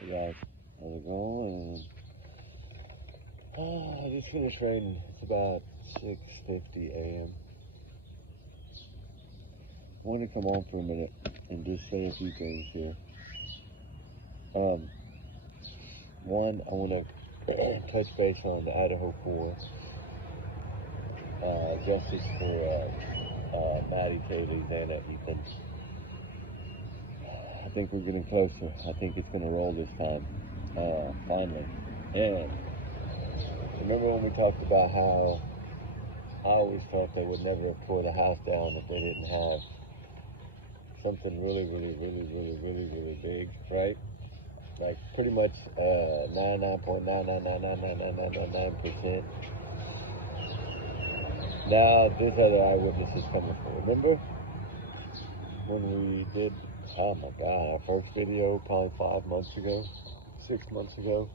Hey guys, how's it going? I just finished training. It's about 6:50 a.m. I want to come on for a minute and just say a few things here. One, I want to touch base on the Idaho Corps. Justice for Maddie, Kaylee, Xana, Ethan. I think we're getting closer. I think it's going to roll this time, finally. And remember when we talked about how I always thought they would never have tore the house down if they didn't have something really big, right? Like pretty much 99.999999999%. Now there's other eyewitnesses coming forward. Remember when we did, oh my God, our first video probably 5 months ago, 6 months ago?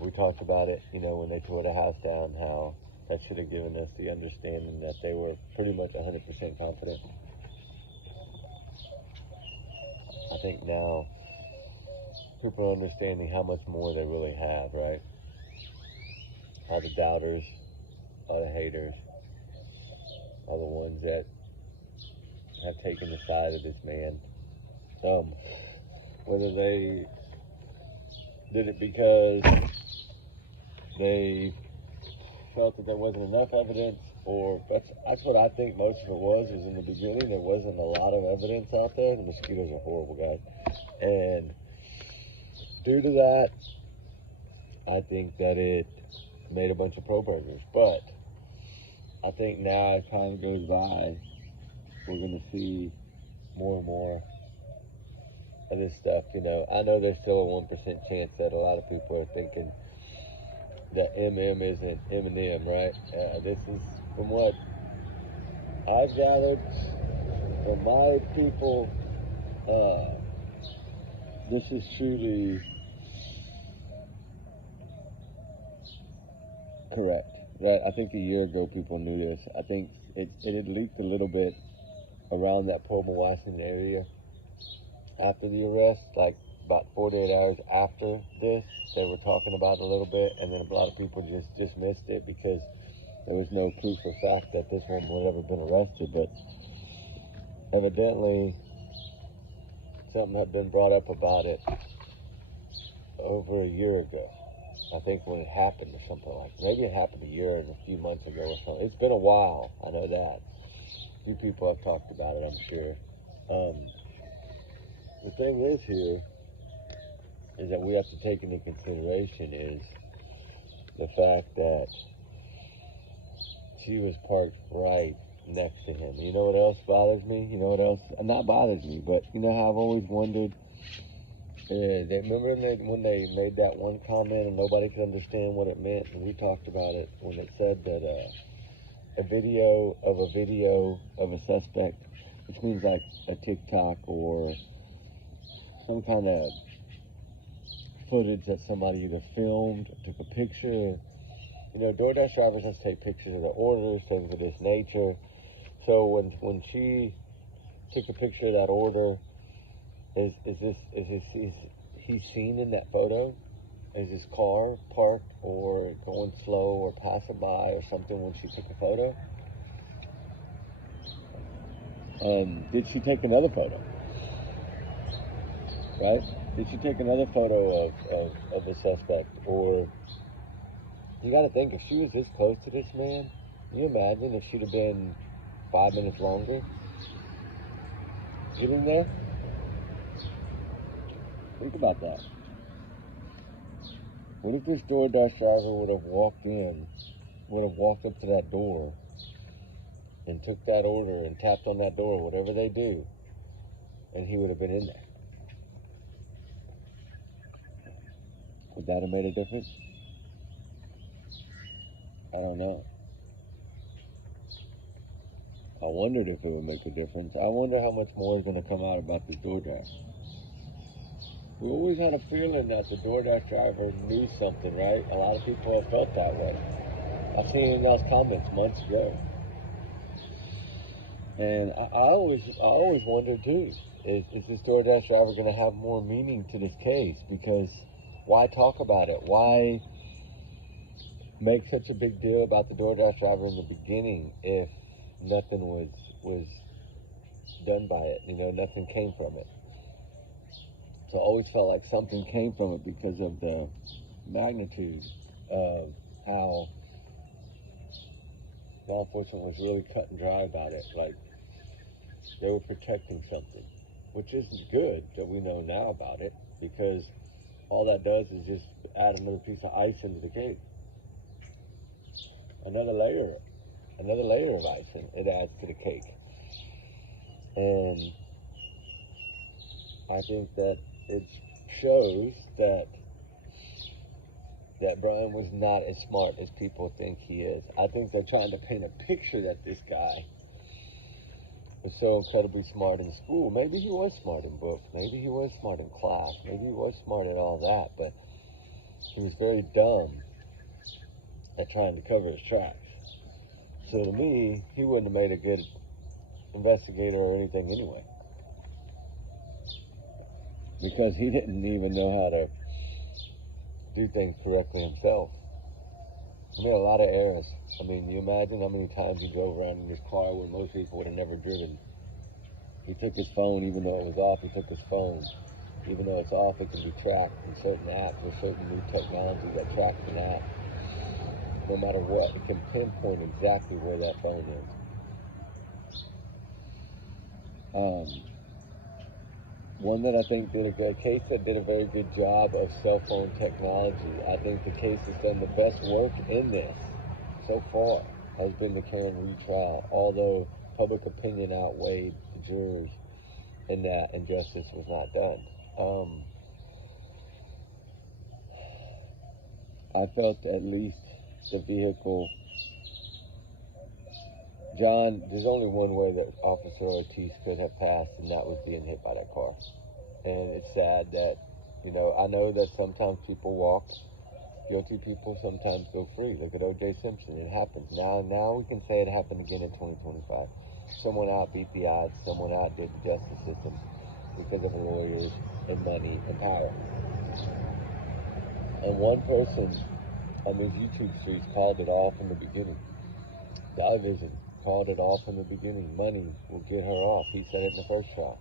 We talked about it, when they tore the house down, how that should have given us the understanding that they were pretty much 100% confident. I think now people are understanding how much more they really have, right? All the doubters, all the haters, all the ones that have taken the side of this man. Whether they did it because they felt that there wasn't enough evidence, or that's what I think most of it was, is in the beginning there wasn't a lot of evidence out there. The mosquitoes are horrible, guys. And due to that, I think that it made a bunch of pro burgers. But I think now as time goes by, we're going to see more and more of this stuff. I know there's still a 1% chance that a lot of people are thinking that MM isn't Eminem, right? This is, from what I've gathered from my people, this is truly correct, right? I think a year ago people knew this. I think it had leaked a little bit around that Pullman, Washington area after the arrest, like about 48 hours after this. They were talking about it a little bit, and then a lot of people just dismissed it because there was no proof or fact that this woman had ever been arrested. But evidently something had been brought up about it over a year ago. I think when it happened or something like that. Maybe it happened a year and a few months ago or something. It's been a while, I know that. A few people have talked about it, I'm sure. The thing is here is that we have to take into consideration is the fact that she was parked right next to him. You know what else bothers me? You know what else? Not bothers me, but you know how I've always wondered. Remember when they made that one comment and nobody could understand what it meant, and we talked about it when it said that a video of a suspect, which means like a TikTok or some kind of footage that somebody either filmed, took a picture. DoorDash drivers have to take pictures of their orders, things of this nature. So when she took a picture of that order, is he seen in that photo? Is his car parked or going slow or passing by or something when she took a photo? Did she take another photo? Right? Did she take another photo of the suspect? Or you got to think, if she was this close to this man, can you imagine if she'd have been 5 minutes longer getting there? Think about that. What if this DoorDash driver would have walked up to that door and took that order and tapped on that door, whatever they do, and he would have been in there? Would that have made a difference? I don't know. I wondered if it would make a difference. I wonder how much more is going to come out about this DoorDash. We always had a feeling that the DoorDash driver knew something, right? A lot of people have felt that way. I've seen in those comments months ago. And I always wondered too, is this DoorDash driver going to have more meaning to this case? Because why talk about it? Why make such a big deal about the DoorDash driver in the beginning if nothing was done by it? You know, nothing came from it. So I always felt like something came from it because of the magnitude of how law enforcement was really cut and dry about it. Like, they were protecting something, which isn't good that we know now about it, because all that does is just add another piece of ice into the cake. Another layer of icing it adds to the cake. And I think that it shows that Brian was not as smart as people think he is. I think they're trying to paint a picture that this guy was so incredibly smart in school. Maybe he was smart in books. Maybe he was smart in class. Maybe he was smart at all that. But he was very dumb at trying to cover his tracks. So to me, he wouldn't have made a good investigator or anything anyway, because he didn't even know how to do things correctly himself. He made a lot of errors. I mean, you imagine how many times he drove around in his car where most people would have never driven. He took his phone, even though it was off, he took his phone. Even though it's off, it can be tracked in certain apps or certain new technology that tracks an app. No matter what, it can pinpoint exactly where that phone is. One that I think did a case that did a very good job of cell phone technology. I think the case has done the best work in this so far has been the Karen Reed trial, although public opinion outweighed the jurors in that, and justice was not done. I felt at least the vehicle, John, there's only one way that Officer Ortiz could have passed, and that was being hit by that car. And it's sad that, you know, I know that sometimes people walk, guilty people sometimes go free. Look at O.J. Simpson. It happens. Now we can say it happened again in 2025. Someone outbeat the odds. Someone outdid the justice system because of lawyers and money and power. And one person on these YouTube streets called it all from the beginning. Television called it all from the beginning. Money will get her off. He said it in the first trial.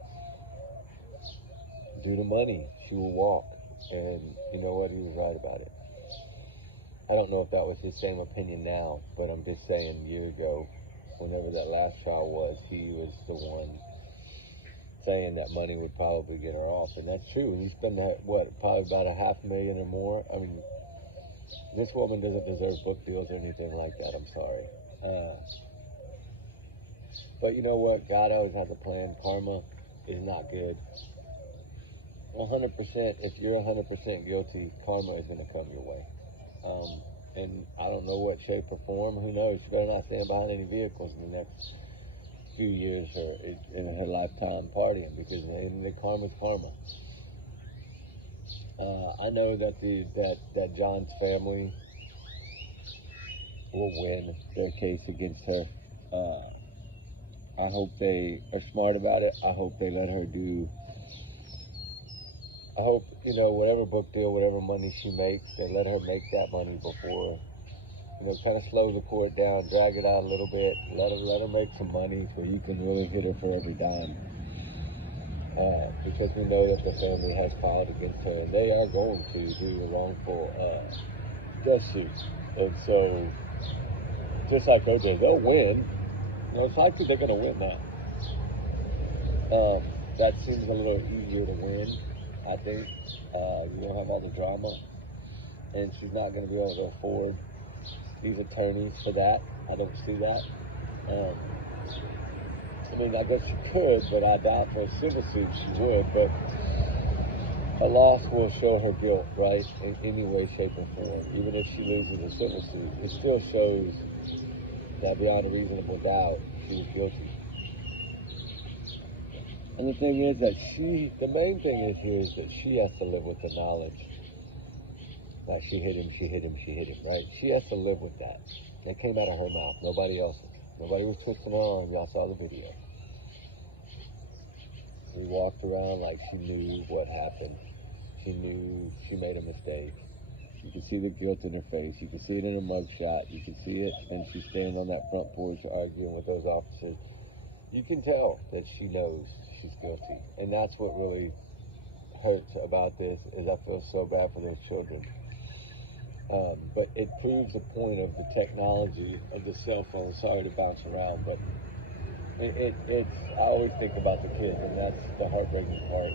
Due to money, she will walk. And you know what? He was right about it. I don't know if that was his same opinion now, but I'm just saying, a year ago, whenever that last trial was, he was the one saying that money would probably get her off. And that's true. He spent that, probably about $500,000 or more. I mean, this woman doesn't deserve book deals or anything like that. I'm sorry. But you know what? God always has a plan. Karma is not good. 100%, if you're 100% guilty, karma is going to come your way. And I don't know what shape or form. Who knows? You better not stand behind any vehicles in the next few years or in her lifetime partying, because the karma's karma. I know that John's family will win their case against her. I hope they are smart about it. I hope they let her do. I hope, you know, whatever book deal, whatever money she makes, they let her make that money before, you know, kind of slow the court down, drag it out a little bit, let her make some money so he can really hit her for every dime. Because we know that the family has filed against her, and they are going to do a wrongful death suit. And so, just like OJ, they'll win. You know, it's likely they're going to win that. That seems a little easier to win, I think. You don't have all the drama, and she's not going to be able to afford these attorneys for that. I don't see that. I mean, I guess she could, but I doubt for a civil suit she would. But a loss will show her guilt, right? In any way, shape, or form. Even if she loses a civil suit, it still shows that beyond a reasonable doubt, she was guilty. And the thing is that the main thing is here is that she has to live with the knowledge that she hit him, right? She has to live with that. That came out of her mouth, nobody else's. Nobody was twisting her arm, y'all saw the video. We walked around like she knew what happened. She knew she made a mistake. You could see the guilt in her face. You could see it in her mugshot. You could see it when she's standing on that front porch arguing with those officers. You can tell that she knows she's guilty. And that's what really hurts about this, is I feel so bad for those children. But it proves the point of the technology of the cell phone. Sorry to bounce around, but it's, I always think about the kids, and that's the heartbreaking part.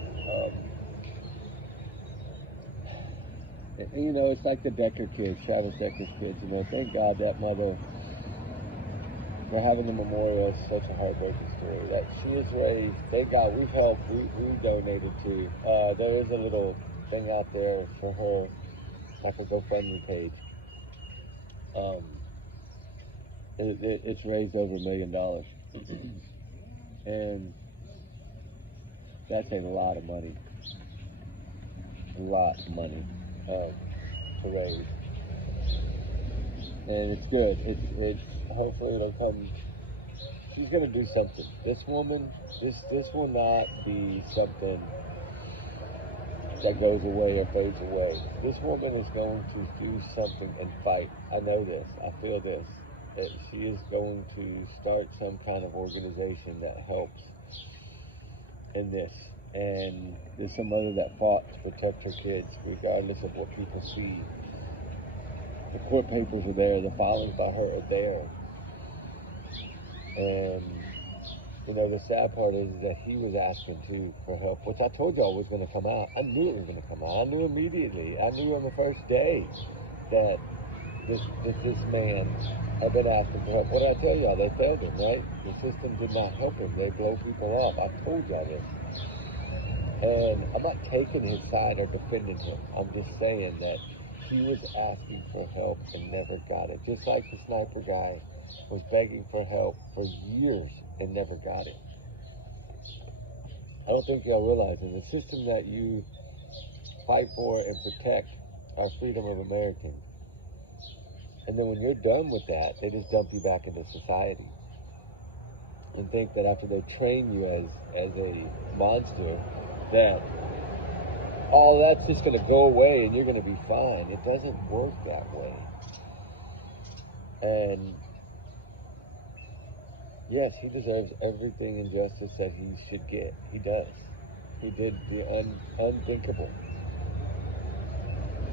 You know, it's like the Decker kids, Travis Decker's kids. You know, thank God that mother, for having the memorial, is such a heartbreaking story. That she was raised, thank God, we've helped, we donated to. There is a little thing out there for her, like a GoFundMe page. It's raised over $1 million. And that's a lot of money. A lot of money to raise. And it's good. It's hopefully it'll come. She's gonna do something. This woman, this will not be something that goes away or fades away. This woman is going to do something and fight. I know this. I feel this. That she is going to start some kind of organization that helps in this. And there's some other that fought to protect her kids, regardless of what people see. The court papers are there. The filings by her are there. And, you know, the sad part is that he was asking, too, for help, which I told y'all was going to come out. I knew it was going to come out. I knew immediately. I knew on the first day that this man had been asking for help. What did I tell y'all? They failed him, right? The system did not help him. They blow people off. I told y'all this. And I'm not taking his side or defending him. I'm just saying that he was asking for help and never got it. Just like the sniper guy was begging for help for years and never got it. I don't think y'all realize in the system that you fight for and protect our freedom of Americans. And then when you're done with that, they just dump you back into society. And think that after they train you as a monster, that that's just going to go away and you're going to be fine. It doesn't work that way. And yes, he deserves everything in justice that he should get. He does. He did the unthinkable.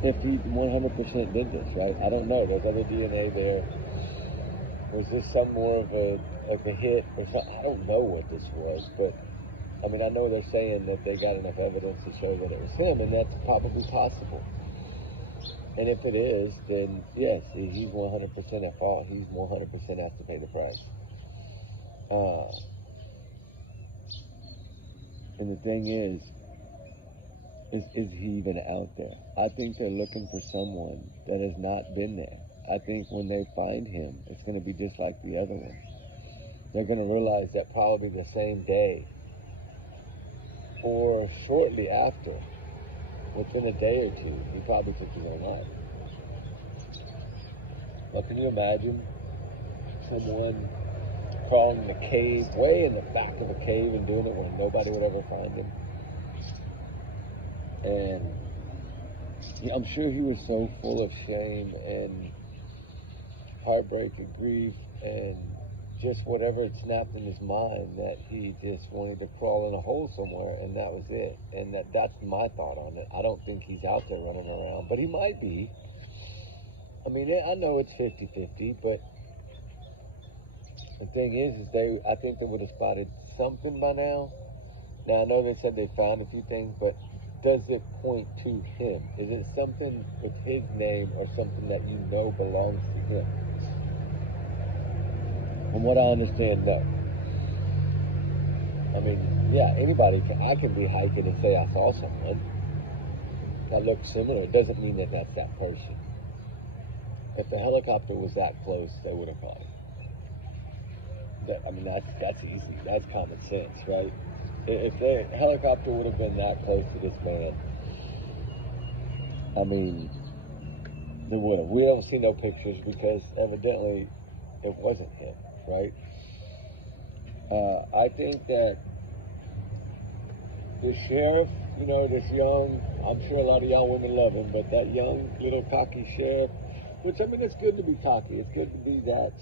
If he 100% did this, right? I don't know. There's other DNA there. Was this some more of a hit or something? I don't know what this was, but I mean, I know they're saying that they got enough evidence to show that it was him, and that's probably possible. And if it is, then yes, he's 100% at fault. He's 100% has to pay the price. And the thing is he even out there? I think they're looking for someone that has not been there. I think when they find him, it's going to be just like the other one. They're going to realize that probably the same day or shortly after, within a day or two, he probably took his own life. Now, can you imagine someone crawling in a cave, way in the back of a cave, and doing it when nobody would ever find him? And I'm sure he was so full of shame and heartbreak and grief and just whatever had snapped in his mind, that he just wanted to crawl in a hole somewhere, and that was it. And that's my thought on it. I don't think he's out there running around, but he might be. I mean, I know it's 50-50, but the thing is I think they would have spotted something by now. Now, I know they said they found a few things, but does it point to him? Is it something with his name or something that you know belongs to him? From what I understand, no. I mean, yeah, I can be hiking and say I saw someone that looked similar. It doesn't mean that that's that person. If the helicopter was that close, they would have caught it. I mean, that's easy. That's common sense, right? If the helicopter would have been that close to this man, I mean, they would have. We don't see no pictures because evidently it wasn't him, right? I think that the sheriff, you know, this young, I'm sure a lot of young women love him, but that young little cocky sheriff, which I mean, it's good to be cocky. It's good to be that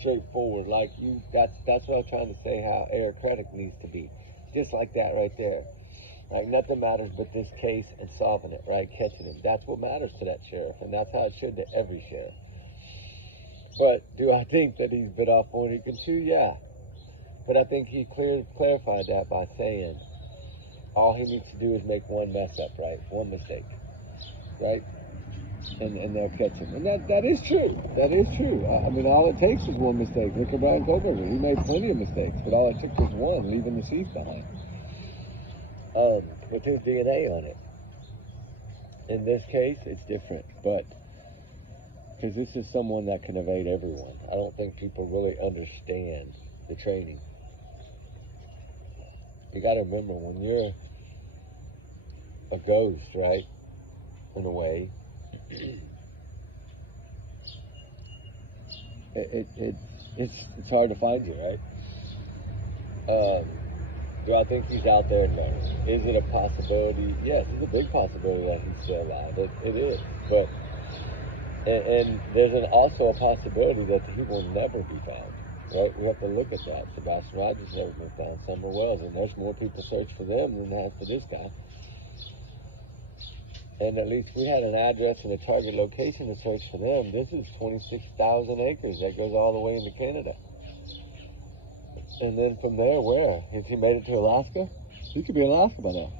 straightforward. Like that's what I'm trying to say. How Eric Craddock needs to be, just like that right there. Like nothing matters but this case and solving it, right? Catching him. That's what matters to that sheriff, and that's how it should to every sheriff. But do I think that he's bit off more than he can chew? Yeah. But I think he clarified that by saying all he needs to do is make one mess up, right? One mistake, right? And they'll catch him. And that is true. That is true. I mean, all it takes is one mistake. Look at Brian Koberger. He made plenty of mistakes, but all it took was one, leaving the sheath behind. With his DNA on it. In this case, it's different, but because this is someone that can evade everyone. I don't think people really understand the training. You got to remember, when you're a ghost, right, in a way, it's hard to find you, right? Do I think he's out there? No. Is it a possibility? Yes, it's a big possibility that he's still alive. It is. But and there's also a possibility that he will never be found. Right? We have to look at that. Sebastian Rogers never been found. Summer Wells, and there's more people search for them than there have for this guy. And at least we had an address and a target location to search for them. This is 26,000 acres that goes all the way into Canada. And then from there, where? Has he made it to Alaska? He could be in Alaska by now.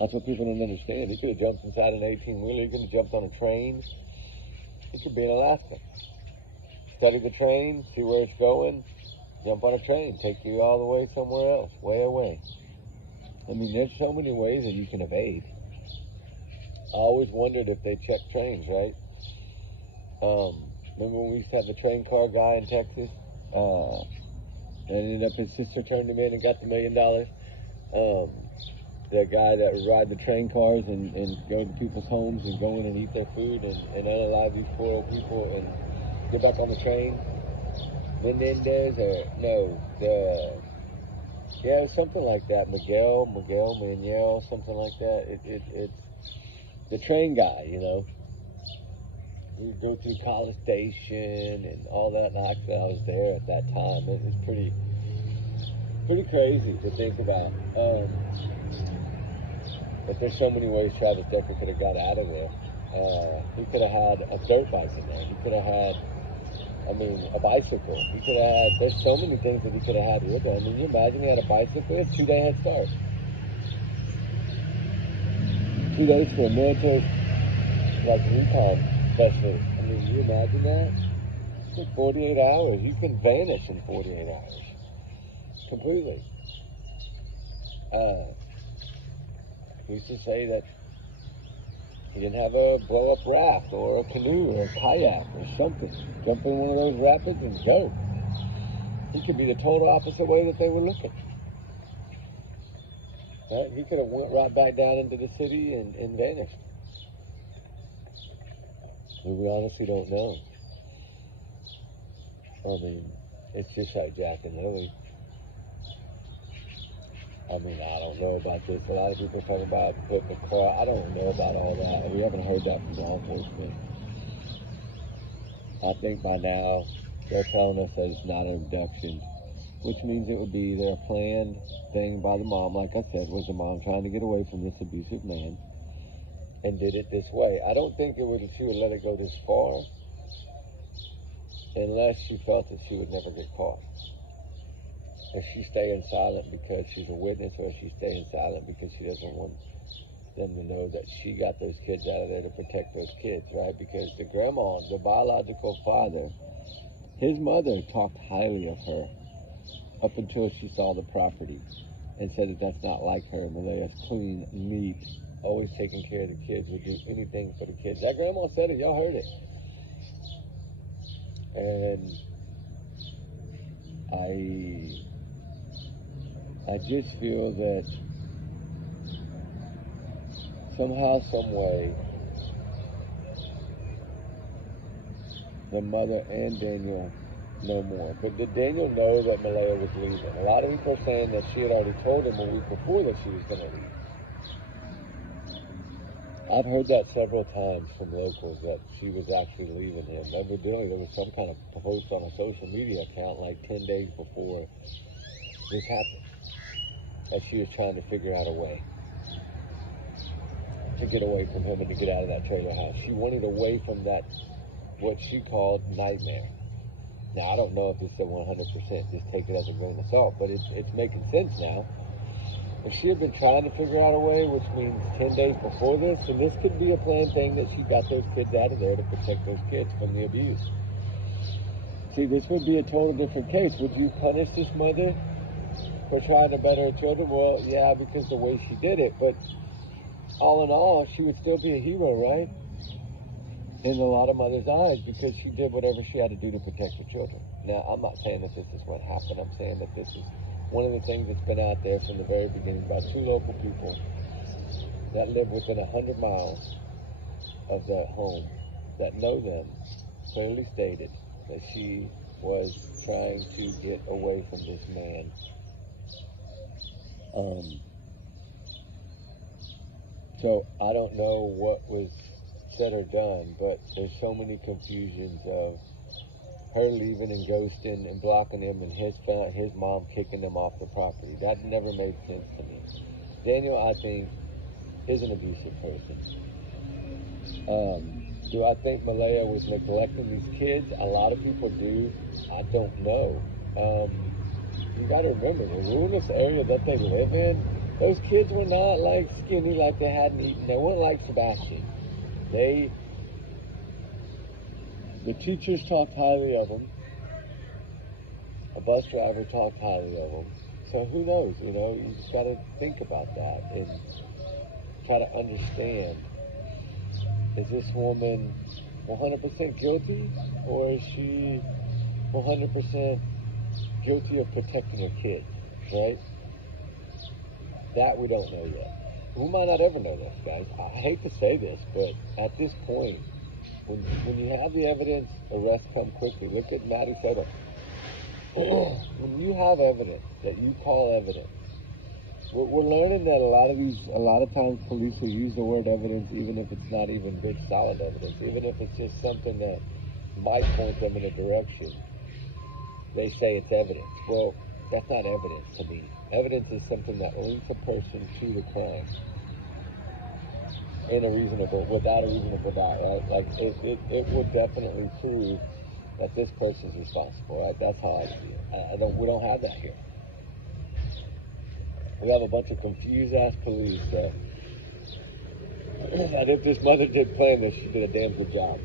That's what people don't understand. He could have jumped inside an 18-wheeler. He could have jumped on a train. He could be in Alaska. Study the train, see where it's going, jump on a train, take you all the way somewhere else, way away. I mean, there's so many ways that you can evade. I always wondered if they checked trains, right? Remember when we used to have the train car guy in Texas? And ended up his sister turned him in and got the $1 million. The guy that would ride the train cars and go to people's homes and go in and eat their food and unalive these poor old people and get back on the train. Menendez or no, yeah, something like that. Manuel, something like that. It's the train guy, you know. We would go through College Station and all that, and actually I was there at that time. It was pretty crazy to think about. But there's so many ways Travis Decker could have got out of there. He could have had a dirt bike in there. He could have had, a bicycle. He could have had, there's so many things that he could have had with him. I mean, you imagine he had a bicycle, it's 2-day head start. 2 days for a military, like, recon specialist. I mean, you imagine that? It's 48 hours. You can vanish in 48 hours. Completely. We used to say that he didn't have a blow-up raft or a canoe or a kayak or something. Jump in one of those rapids and go. He could be the total opposite way that they were looking. Right? He could have went right back down into the city and vanished. We honestly don't know. I mean, it's just like Jack and Lily. I mean, I don't know about this. A lot of people talk about putting the car. I don't know about all that. We haven't heard that from law enforcement. I think by now they're telling us that it's not an abduction, which means it would be either a planned thing by the mom, like I said, was the mom trying to get away from this abusive man and did it this way. I don't think she would let it go this far unless she felt that she would never get caught. If she's staying silent because she's a witness, or she's staying silent because she doesn't want them to know that she got those kids out of there to protect those kids, right? Because the grandma, the biological father, his mother talked highly of her up until she saw the property and said that that's not like her. Malaya's clean, neat, always taking care of the kids, would do anything for the kids. That grandma said it, y'all heard it. And I just feel that somehow, some way, the mother and Daniel no more. But did Daniel know that Malaya was leaving? A lot of people are saying that she had already told him a week before that she was going to leave. I've heard that several times from locals, that she was actually leaving him. Evidently, there was some kind of post on a social media account like 10 days before this happened, that she was trying to figure out a way to get away from him and to get out of that trailer house. She wanted away from that, what she called nightmare. Now, I don't know if this is a 100%, just take it as a grain of salt, but it's making sense now. If she had been trying to figure out a way, which means 10 days before this, then this could be a planned thing that she got those kids out of there to protect those kids from the abuse. See, this would be a total different case. Would you punish this mother for trying to better her children? Well, yeah, because the way she did it, but all in all, she would still be a hero, right? In a lot of mothers' eyes, because she did whatever she had to do to protect her children. Now, I'm not saying that this is what happened. I'm saying that this is one of the things that's been out there from the very beginning by two local people that live within 100 miles of the home, that know them, clearly stated that she was trying to get away from this man. So I don't know what was said or done, but there's so many confusions of her leaving and ghosting and blocking him, and his mom kicking them off the property. That never made sense to me. Daniel, I think, is an abusive person. Do I think Malaya was neglecting these kids? A lot of people do. I don't know. You got to remember, the ruinous area that they live in, those kids were not like skinny, like they hadn't eaten. They weren't like Sebastian. The teachers talked highly of him. A bus driver talked highly of him. So who knows, you just got to think about that and try to understand, is this woman 100% guilty, or is she 100% guilty of protecting her kids, right? That we don't know yet. We might not ever know this, guys. I hate to say this, but at this point, when you have the evidence, arrests come quickly. Look at Maddie Soto. When you have evidence that you call evidence, we're learning that a lot of times police will use the word evidence even if it's not even good, solid evidence, even if it's just something that might point them in a direction. They say it's evidence. Well, that's not evidence to me. Evidence is something that links a person to the crime without a reasonable doubt, right? Like, it would definitely prove that this person's responsible, right? That's how I see it. We don't have that here. We have a bunch of confused-ass police that if this mother did plan this, she did a damn good job.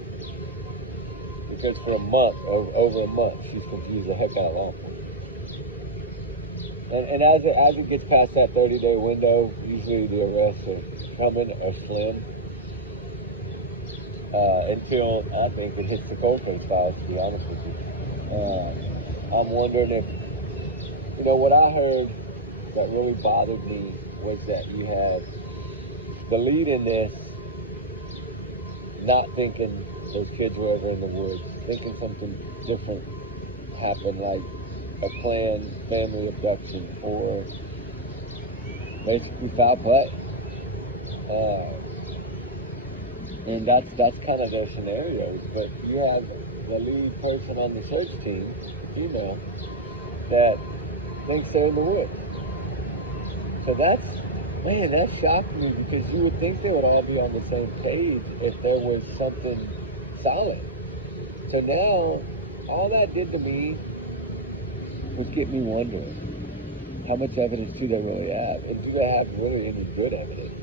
Because for a month, over a month, she's confused the heck out of law enforcement. And as it gets past that 30-day window, usually the arrests are coming or slim. Until, I think, it hits the cold case files, to be honest with you. I'm wondering if, what I heard that really bothered me was that you have the lead in this not thinking those kids were over in the woods, thinking something different happened, like a planned family abduction or basically foul play. And that's kind of their scenarios. But you have the lead person on the search team, female, that thinks they're in the woods. So that shocked me, because you would think they would all be on the same page if there was something solid. So now, all that did to me was get me wondering, how much evidence do they really have? And do they have really any good evidence?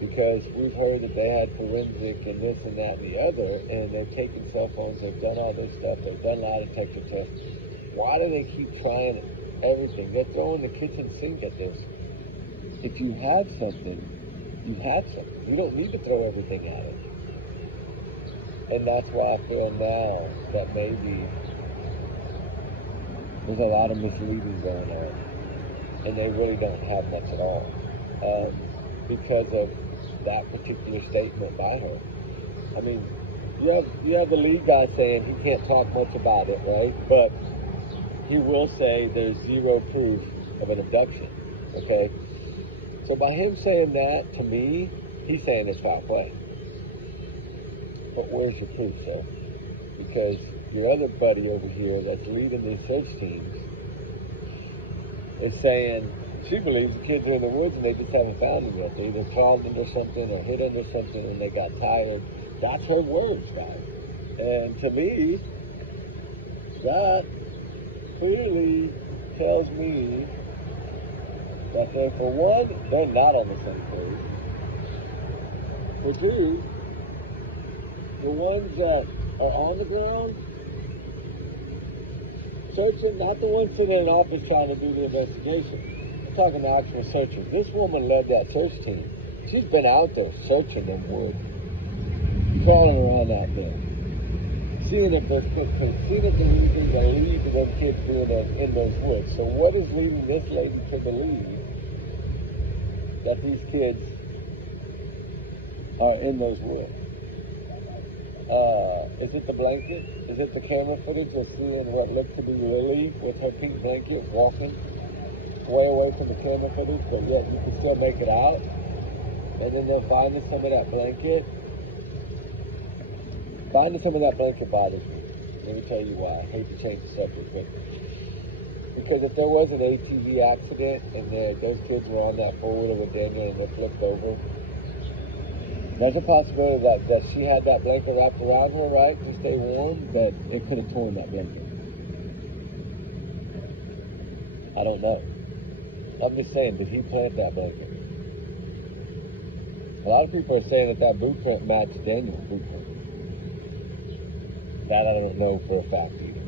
Because we've heard that they had forensic and this and that and the other, and they've taken cell phones, they've done all this stuff, they've done lie detector tests. Why do they keep trying everything? They're throwing the kitchen sink at this. If you have something, you have something. You don't need to throw everything at it. And that's why I feel now that maybe there's a lot of misleading going on, and they really don't have much at all, because of that particular statement by her. I mean, you have the lead guy saying he can't talk much about it, right? But he will say there's zero proof of an abduction, okay? So by him saying that, to me, he's saying it's foul play. But where's your proof, though? Because your other buddy over here that's leading these search teams is saying she believes the kids are in the woods and they just haven't found them yet. They either crawled under something or hid under something and they got tired. That's her words, guys. And to me, that clearly tells me that they're, for one, they're not on the same page. For two, the ones that are on the ground searching, not the ones sitting in an office trying to do the investigation. I'm talking to actual searchers. This woman led that search team. She's been out there searching them woods, crawling around out there, seeing if there's footprints, seeing if there's anything that leads to them kids doing that in those woods. So what is leading this lady to believe that these kids are in those woods? Is it the blanket? Is it the camera footage of seeing what looked to be Lily with her pink blanket walking way away from the camera footage, but yet you can still make it out? And then they'll find some of that blanket. Finding some of that blanket bothers me. Let me tell you why. I hate to change the subject, but because if there was an ATV accident and those kids were on that four-wheeler with Daniel and they flipped over, there's a possibility that she had that blanket wrapped around her, right, to stay warm, but it could have torn that blanket. I don't know. I'm just saying, did he plant that blanket? A lot of people are saying that blueprint matched Daniel's blueprint. That I don't know for a fact either.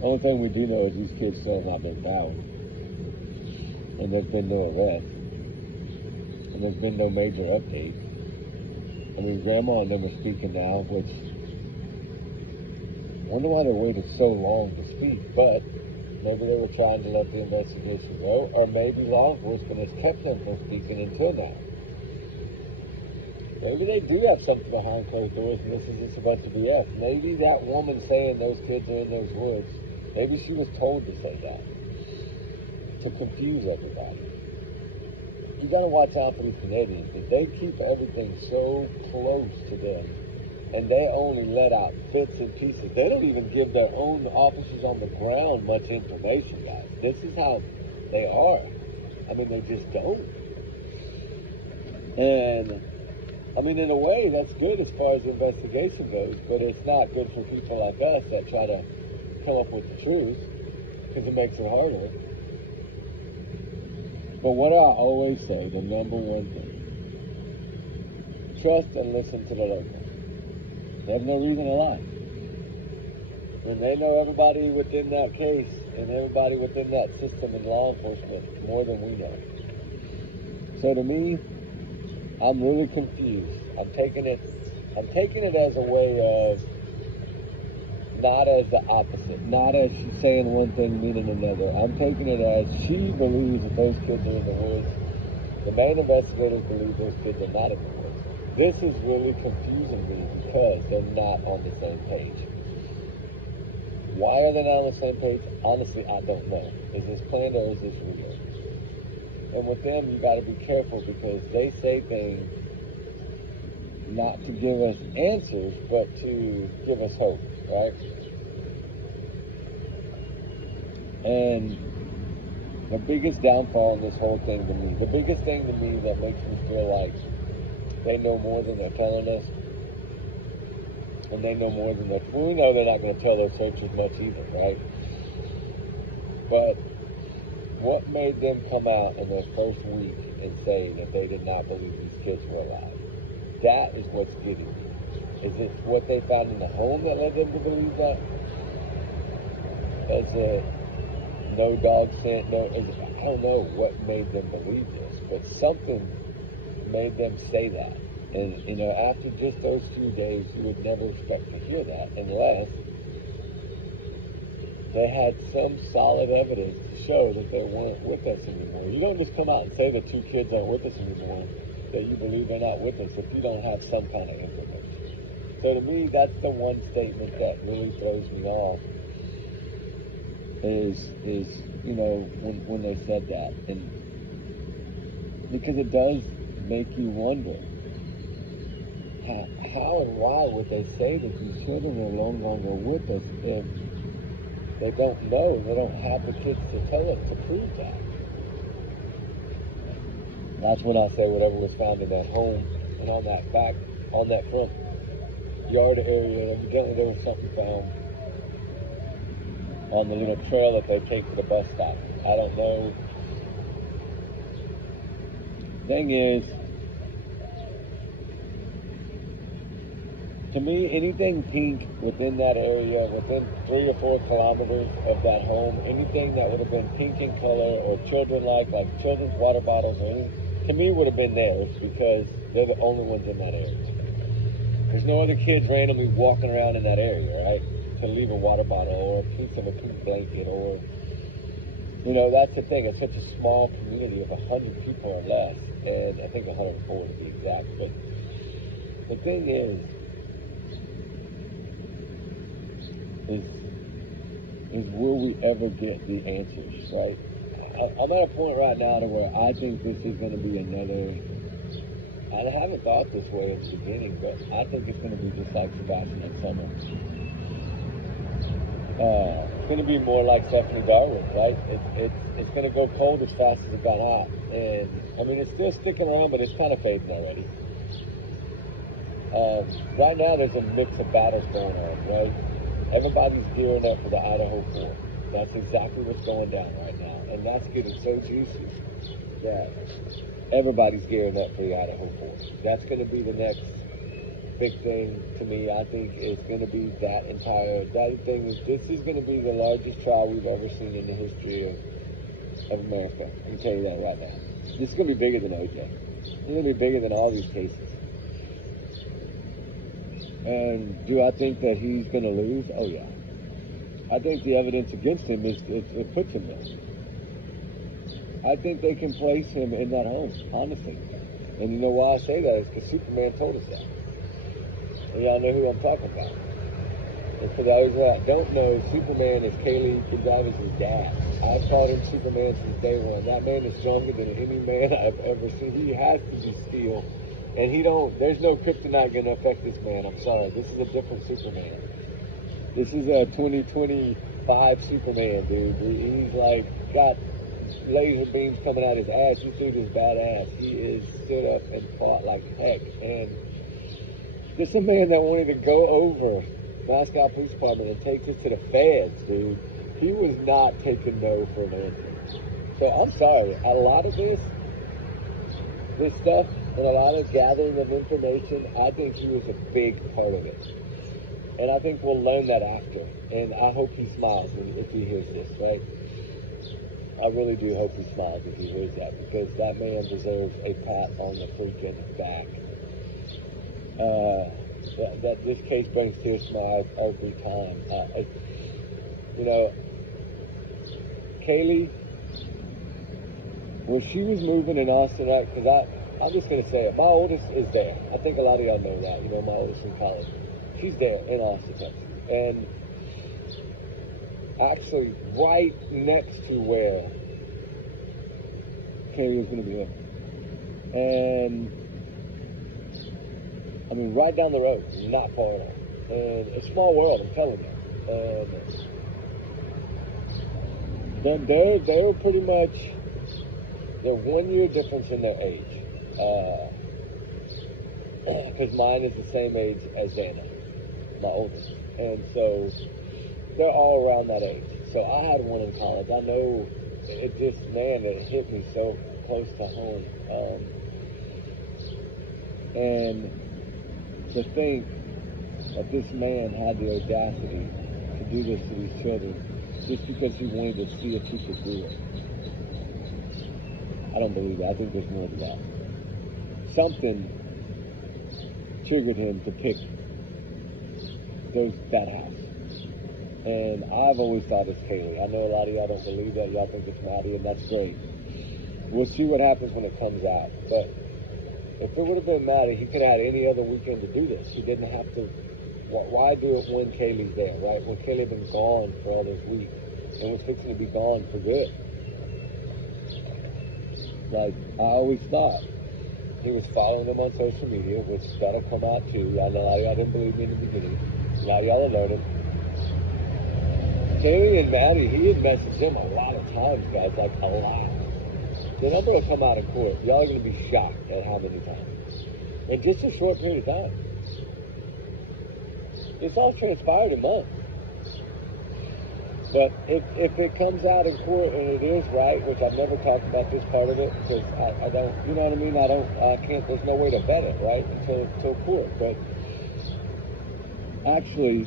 The only thing we do know is these kids still have not been found. And there's been no arrest. And there's been no major updates. I mean, Grandma and them are speaking now, which I wonder why they waited so long to speak, but maybe they were trying to let the investigation go, or maybe law enforcement has kept them from speaking until now. Maybe they do have something behind closed doors and this is just a bunch of BS. Maybe that woman saying those kids are in those woods, maybe she was told to say that to confuse everybody. You gotta watch out for these Canadians because they keep everything so close to them and they only let out bits and pieces. They don't even give their own officers on the ground much information, guys. This is how they are. I mean, they just don't. And I mean, in a way, that's good as far as the investigation goes, but it's not good for people like us that try to come up with the truth because it makes it harder. But what I always say, the number one thing, trust and listen to the locals. They have no reason to lie. And they know everybody within that case and everybody within that system in law enforcement more than we know. So to me, I'm really confused. I'm taking it as a way of, not as the opposite. Not as she's saying one thing meaning another. I'm taking it as she believes that those kids are in the woods. The main investigators believe those kids are not in the woods. This is really confusing me because they're not on the same page. Why are they not on the same page? Honestly, I don't know. Is this planned or is this real? And with them, you got to be careful because they say things not to give us answers, but to give us hope, right? And the biggest downfall in this whole thing to me, the biggest thing to me that makes me feel like they know more than they're telling us, and they know more than we know they're not going to tell their searchers much either, right? But what made them come out in their first week and say that they did not believe these kids were alive? That is what's getting me. Is it what they found in the home that led them to believe that? Is it no dog scent? I don't know what made them believe this, but something made them say that. And, you know, after just those few days, you would never expect to hear that unless they had some solid evidence to show that they weren't with us anymore. You don't just come out and say the two kids aren't with us anymore that you believe they're not with us if you don't have some kind of information. So to me, that's the one statement that really throws me off is you know, when they said that. And because it does make you wonder, how and why would they say that these children are no longer with us if they don't know, they don't have the kids to tell us to prove that? That's when I say whatever was found in that home and on that front yard area, evidently there was something found on the little trail that they take to the bus stop. I don't know. Thing is, to me, anything pink within that area, within 3 or 4 kilometers of that home, anything that would have been pink in color or children-like children's water bottles or anything, to me would have been theirs because they're the only ones in that area. There's no other kids randomly walking around in that area, right? To leave a water bottle or a piece of a pink blanket or, you know, that's the thing. It's such a small community of 100 people or less, and I think 104 to be exact. But the thing is will we ever get the answers, right? I'm at a point right now to where I think this is going to be another, I haven't thought this way at the beginning, but I think it's going to be just like Sebastian and Summer. It's going to be more like Stephanie Darwin, right? It's going to go cold as fast as it got hot. And, I mean, it's still sticking around, but it's kind of fading already. Right now, there's a mix of battles going on, right? Everybody's gearing up for the Idaho 4. That's exactly what's going down right now. And that's getting so juicy that everybody's gearing up for the Idaho 4. That's going to be the next big thing to me. I think is going to be that thing. This is going to be the largest trial we've ever seen in the history of America. I can tell you that right now. This is going to be bigger than OJ. It's going to be bigger than all these cases. And do I think that he's going to lose? Oh, yeah. I think the evidence against him it puts him there. I think they can place him in that home, honestly. And you know why I say that is because Superman told us that. And y'all know who I'm talking about. And for those that don't know, Superman is Kaylee Gonzalez's dad. I've called him Superman since day one. That man is stronger than any man I've ever seen. He has to be steel. And there's no kryptonite going to affect this man. I'm sorry. This is a different Superman. This is a 2025 Superman, dude. He's like got laser beams coming out his ass. You see this badass. He is stood up and fought like heck. And this is a man that wanted to go over Moscow Police Department and take this to the feds, dude. He was not taking no for an answer. So I'm sorry. A lot of this stuff and a lot of gathering of information, I think he was a big part of it. And I think we'll learn that after. And I hope he smiles if he hears this, right? I really do hope he smiles if he hears that, because that man deserves a pat on the freaking back. That this case brings tears to my eyes every time. You know, Kaylee, when she was moving in Austin, right? Because I'm just going to say it. My oldest is there. I think a lot of y'all know that. You know, my oldest in college. She's there in Austin, Texas. And actually right next to where Kaylee is going to be living. And, I mean, right down the road, not far enough. And it's a small world, I'm telling you. And they're pretty much, they're 1 year difference in their age. Because mine is the same age as Xana, my oldest. And so they're all around that age. So I had one in college. I know it just, man, it hit me so close to home. And to think that this man had the audacity to do this to these children just because he wanted to see if he could do it. I don't believe it. I think there's more to that. Something triggered him to pick that house. And I've always thought it's Kaylee. I know a lot of y'all don't believe that. Y'all think it's Maddie, and that's great. We'll see what happens when it comes out. But If it would have been Maddie, he could have had any other weekend to do this. He didn't have to. Why do it when Kaylee's there, right? When Kaylee had been gone for all those weeks and was fixing to be gone for good. Like, I always thought he was following them on social media, which gotta come out too. I know a lot of y'all didn't believe me in the beginning. A lot of y'all are learning. Kaylee and Maddie, he had messaged him a lot of times, guys, like a lot. The number will come out in court. Y'all are going to be shocked at how many times. In just a short period of time. It's all transpired in months. But if it comes out in court and it is right, which I've never talked about this part of it, because I don't, you know what I mean? I can't, there's no way to vet it, right? Until court. But actually,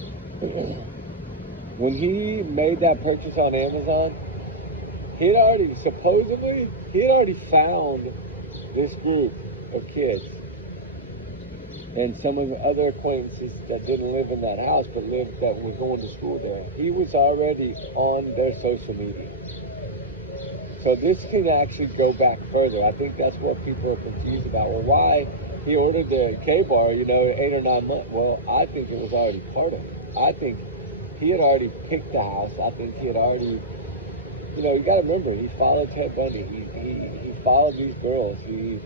when he made that purchase on Amazon, he had already found this group of kids and some of the other acquaintances that didn't live in that house but were going to school there. He was already on their social media. So this can actually go back further. I think that's what people are confused about. Well, why he ordered the K-bar, 8 or 9 months? Well, I think it was already part of it. I think he had already picked the house. I think he had already, you got to remember, he followed Ted Bundy. He followed these girls. He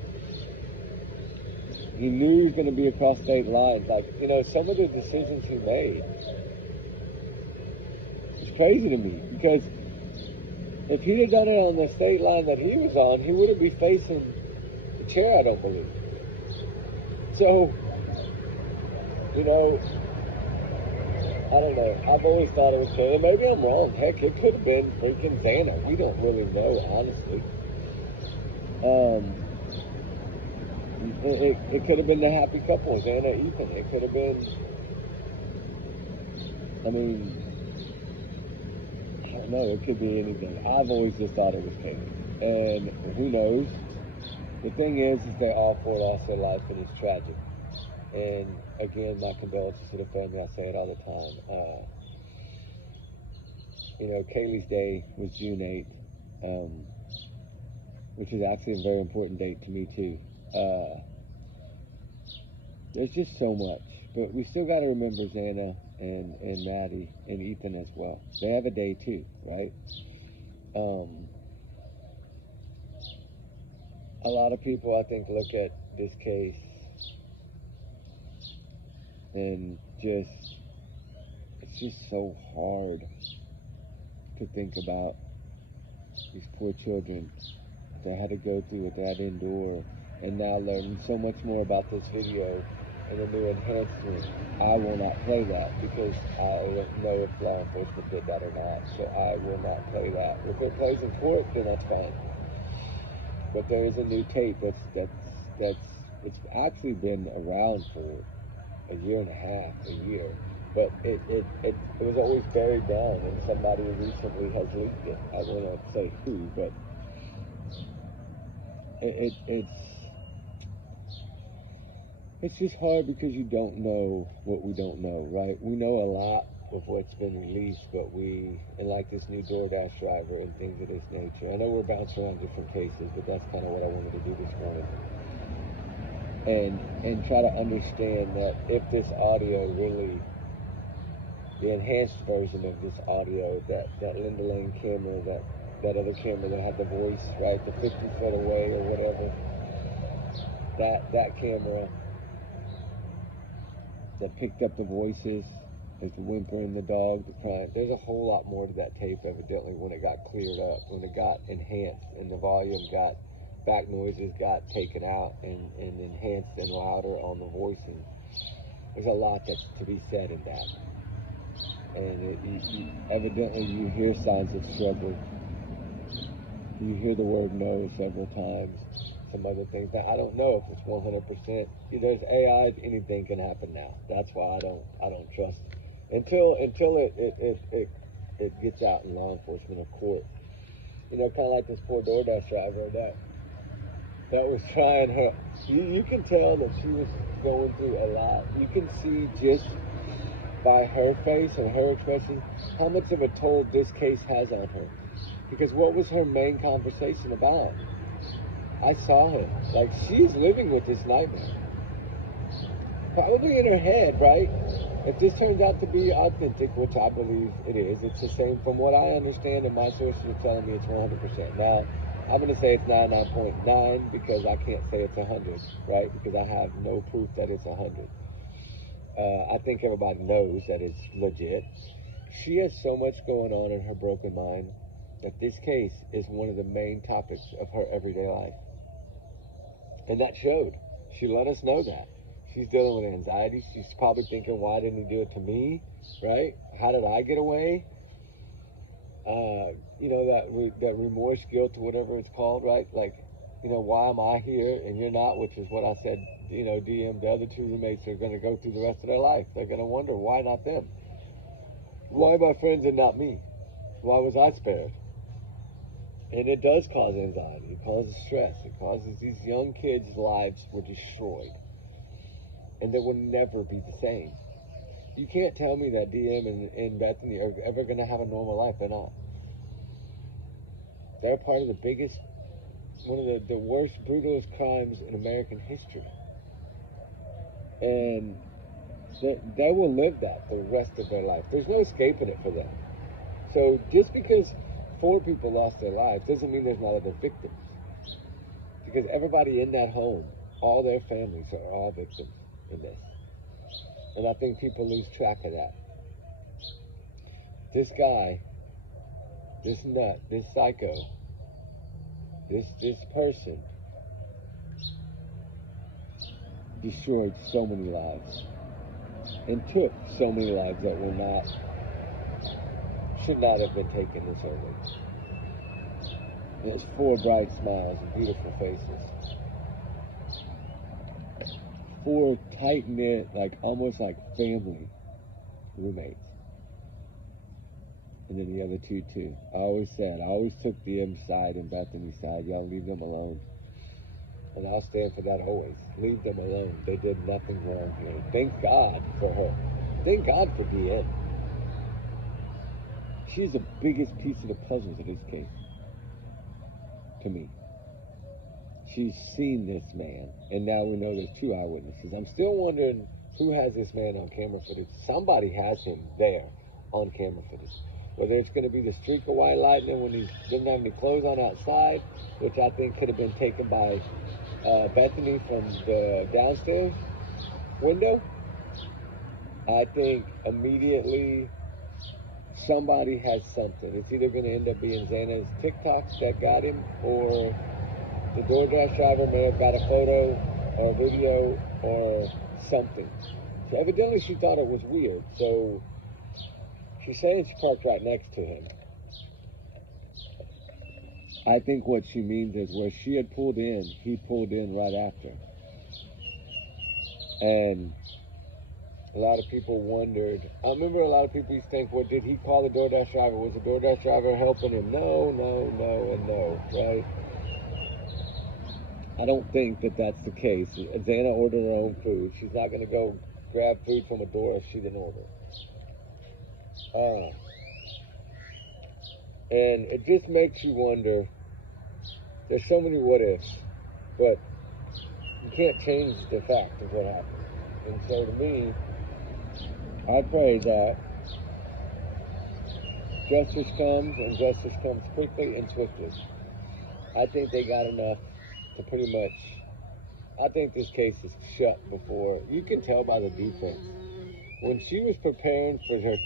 knew he was going to be across state lines. Like, some of the decisions he made, it's crazy to me, because if he'd have done it on the state line that he was on, he wouldn't be facing the chair, I don't believe. So, I don't know. I've always thought it was Kaylee. Maybe I'm wrong. Heck, it could have been freaking Xana. We don't really know, honestly. It could have been the happy couple, Xana, Ethan. It could have been, I don't know. It could be anything. I've always just thought it was Kaylee. And who knows? The thing is they all four lost their life, and it's tragic. And again, my condolences to the family. I say it all the time. Kaylee's day was June 8th, which is actually a very important date to me too. There's just so much, but we still got to remember Xana and Maddie and Ethan as well. They have a day too, right? A lot of people, I think, look at this case and it's just so hard to think about these poor children that had to go through what they had to endure, and now learning so much more about this video and the new enhancement. I will not play that because I don't know if law enforcement did that or not, so I will not play that. If it plays in court, then that's fine. But there is a new tape that's it's actually been around for a year and a half, a year. But it was always buried down, and somebody recently has leaked it. I don't want to say who, but it's just hard because you don't know what we don't know, right? We know a lot of what's been released, but like this new DoorDash driver and things of this nature. I know we're bouncing around different cases, but that's kind of what I wanted to do this morning. And try to understand that if this audio really, the enhanced version of this audio, that Linda Lane camera, that other camera that had the voice, right, the 50 foot away or whatever, that camera that picked up the voices, like the whimpering, the dog, the crying. There's a whole lot more to that tape, evidently, when it got cleared up, when it got enhanced and the volume back noises got taken out and enhanced and louder on the voicing. There's a lot that's to be said in that. And evidently you hear signs of struggle. You hear the word no several times. Some other things. Now, I don't know if it's 100%. There's AI, anything can happen now. That's why I don't trust until it gets out in law enforcement or court. Kind of like this poor DoorDash driver that was trying her. You can tell that she was going through a lot. You can see just by her face and her expression how much of a toll this case has on her. Because what was her main conversation about? I saw him. Like, she's living with this nightmare. Probably in her head, right? If this turns out to be authentic, which I believe it is, it's the same from what I understand, and my sources are telling me it's 100%. Now, I'm going to say it's 99.9 because I can't say it's 100, right? Because I have no proof that it's 100. I think everybody knows that it's legit. She has so much going on in her broken mind that this case is one of the main topics of her everyday life. And that showed. She let us know that. She's dealing with anxiety. She's probably thinking, why didn't he do it to me, right? How did I get away? You know, that remorse, guilt, or whatever it's called, right? Like, you know, why am I here and you're not, which is what I said, you know, DM, the other two roommates are going to go through the rest of their life. They're going to wonder, why not them? Why my friends and not me? Why was I spared? And it does cause anxiety. It causes stress. It causes these young kids' lives were destroyed. And they will never be the same. You can't tell me that DM and Bethany are ever going to have a normal life. They're not. They're part of the biggest, one of the worst, brutalest crimes in American history. And they will live that the rest of their life. There's no escaping it for them. So just because 4 people lost their lives doesn't mean there's not other victims. Because everybody in that home, all their families are all victims in this. And I think people lose track of that. This guy, this nut, this psycho, this person destroyed so many lives and took so many lives that should not have been taken this early. There's 4 bright smiles and beautiful faces. 4 tight-knit, like almost like family roommates. And then the other 2 too. I always took DM's side and Bethany's side. Y'all leave them alone. And I'll stand for that always. Leave them alone. They did nothing wrong here. Thank God for her. Thank God for DM. She's the biggest piece of the puzzle to this case. To me. She's seen this man. And now we know there's 2 eyewitnesses. I'm still wondering who has this man on camera footage. Somebody has him there on camera footage. Whether it's going to be the streak of white lightning when he didn't have any clothes on outside, which I think could have been taken by Bethany from the downstairs window. I think immediately somebody has something. It's either going to end up being Xana's TikTok that got him, or the DoorDash driver may have got a photo or a video or something. So evidently she thought it was weird. So she's saying she parked right next to him. I think what she means is where she had pulled in, he pulled in right after. And a lot of people wondered. I remember a lot of people used to think, well, did he call the DoorDash driver? Was the DoorDash driver helping him? No, and no, right? I don't think that that's the case. Xana ordered her own food. She's not going to go grab food from a door if she didn't order. And it just makes you wonder. There's so many what ifs, but you can't change the fact of what happened. And so to me, I pray that justice comes, and justice comes quickly and swiftly. I think they got enough to pretty much, I think this case is shut before. You can tell by the defense. When she was preparing for her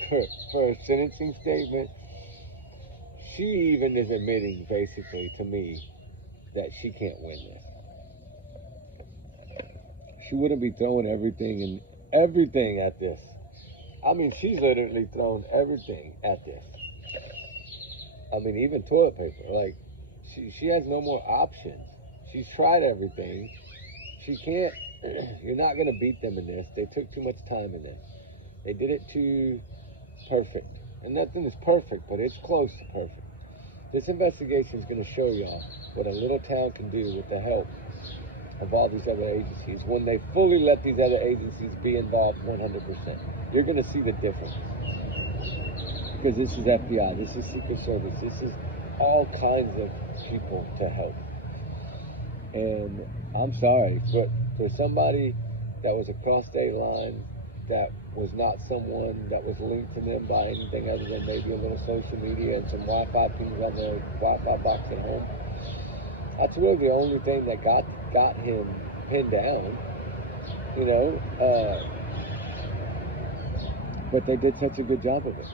sentencing statement, she even is admitting, basically, to me, that she can't win this. She wouldn't be throwing everything at this. I mean, she's literally thrown everything at this. I mean, even toilet paper. Like, she has no more options. She's tried everything. She can't, you're not going to beat them in this. They took too much time in this. They did it too perfect. And nothing is perfect, but it's close to perfect. This investigation is going to show y'all what a little town can do with the help of all these other agencies when they fully let these other agencies be involved 100%. You're going to see the difference. Because this is FBI, this is Secret Service, this is all kinds of people to help. And I'm sorry, but for somebody that was across state lines, that was not someone that was linked to them by anything other than maybe a little social media and some Wi-Fi pings on their Wi-Fi box at home, that's really the only thing that got him pinned down, you know. But they did such a good job of it.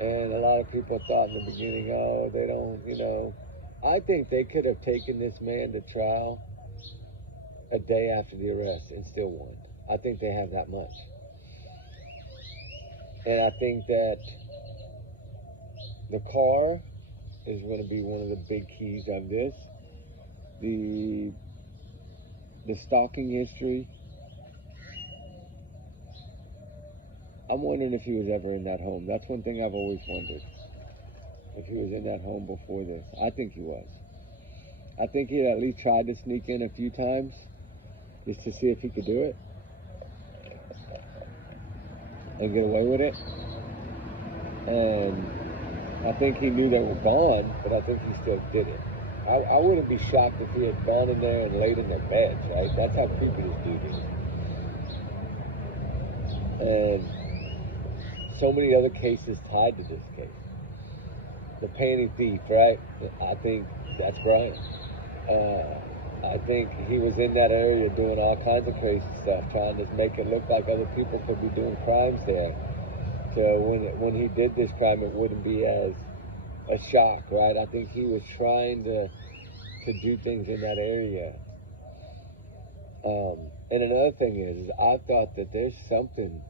And a lot of people thought in the beginning, oh, they don't, you know. I think they could have taken this man to trial a day after the arrest and still won. I think they have that much. And I think that the car is going to be one of the big keys of this. The stalking history. I'm wondering if he was ever in that home. That's one thing I've always wondered. If he was in that home before this. I think he was. I think he at least tried to sneak in a few times just to see if he could do it and get away with it. And I think he knew they were gone, but I think he still did it. I wouldn't be shocked if he had gone in there and laid in their beds, right? That's how creepy this dude is. And so many other cases tied to this case. The panty thief, right? I think that's Brian. I think he was in that area doing all kinds of crazy stuff, trying to make it look like other people could be doing crimes there. So when he did this crime, it wouldn't be as a shock, right? I think he was trying to do things in that area. And another thing is I thought that there's something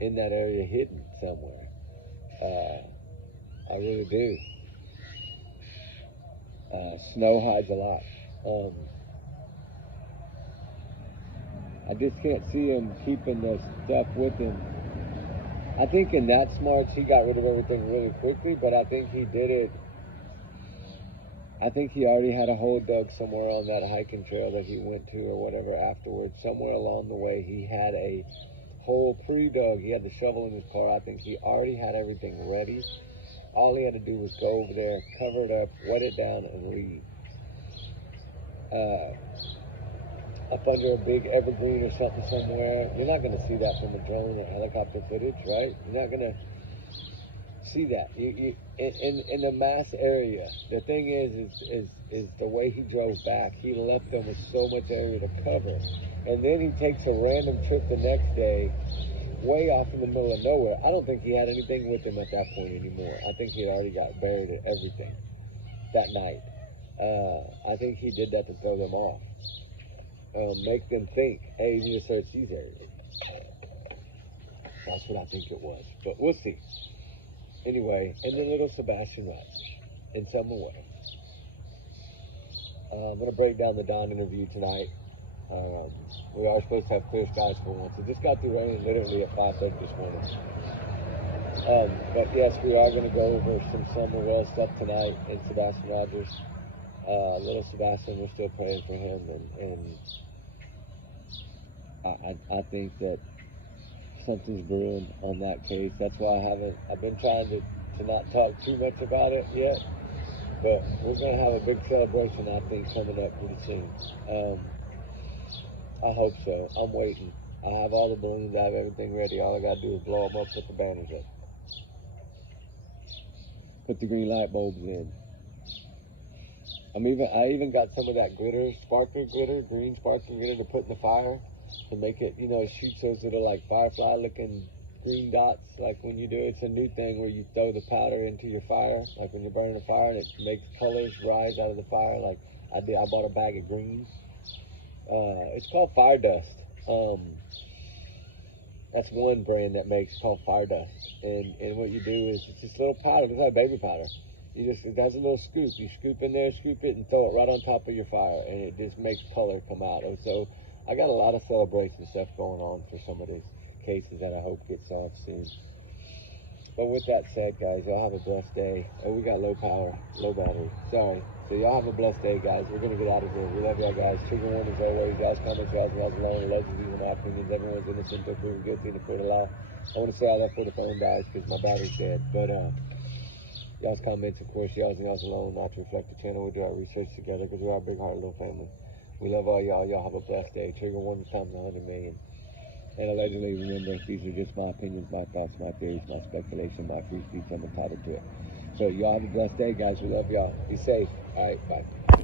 in that area hidden somewhere. I really do. Snow hides a lot. I just can't see him keeping the stuff with him. I think in that smarts, he got rid of everything really quickly, but I think he did it. I think he already had a hole dug somewhere on that hiking trail that he went to or whatever afterwards. Somewhere along the way, he had a hole pre-dug. He had the shovel in his car. I think he already had everything ready. All he had to do was go over there, cover it up, wet it down, and leave. Up under a big evergreen or something somewhere. You're not going to see that from a drone or helicopter footage, right? You're not going to see that. In the mass area, the thing is the way he drove back. He left them with so much area to cover, and then he takes a random trip the next day, way off in the middle of nowhere. I don't think he had anything with him at that point anymore. I think he had already got buried at everything that night. I think he did that to throw them off. Make them think, hey, you need to search these areas. That's what I think it was. But we'll see. Anyway, and then little Sebastian Rogers in some way. I'm going to break down the Don interview tonight. We are supposed to have clear skies for once. It just got through raining literally at 5:30 this morning. But yes, we are going to go over some summer well stuff tonight in Sebastian Rogers. Little Sebastian, we're still praying for him, and I think that something's brewing on that case. That's why I've been trying to not talk too much about it yet, but we're going to have a big celebration, I think, coming up pretty soon. I hope so. I'm waiting. I have all the balloons. I have everything ready. All I got to do is blow them up, put the banners up. Put the green light bulbs in. I even got some of that glitter, sparkler glitter, green sparkler glitter to put in the fire to make it, it shoots those little like firefly looking green dots. Like when you do, it's a new thing where you throw the powder into your fire, like when you're burning a fire, and it makes colors rise out of the fire. Like I bought a bag of greens. It's called Fire Dust. That's one brand that makes called Fire Dust. And what you do is it's this little powder. It's like baby powder. It has a little scoop. You scoop in there, scoop it, and throw it right on top of your fire, and it just makes color come out. And so I got a lot of celebration stuff going on for some of these cases that I hope get solved soon. But with that said, guys, y'all have a blessed day. Oh, we got low power, low battery. Sorry. So y'all have a blessed day, guys. We're going to get out of here. We love y'all, guys. Trigger warnings always. Y'all's comments, y'all's alone. Allegedly, these are my opinions. Everyone's innocent until proven guilty in the court of law. I want to say I left before the phone dies because my battery's dead. But, Y'all's comments, of course, y'all's alone, not to reflect the channel. We do our research together because we're a big hearted little family. We love all y'all. Y'all have a blessed day. Trigger warning times 100 million. And allegedly, remember, these are just my opinions, my thoughts, my theories, my speculation, my free speech. I'm entitled to it. So y'all have a blessed day, guys. We love y'all. Be safe. All right, bye.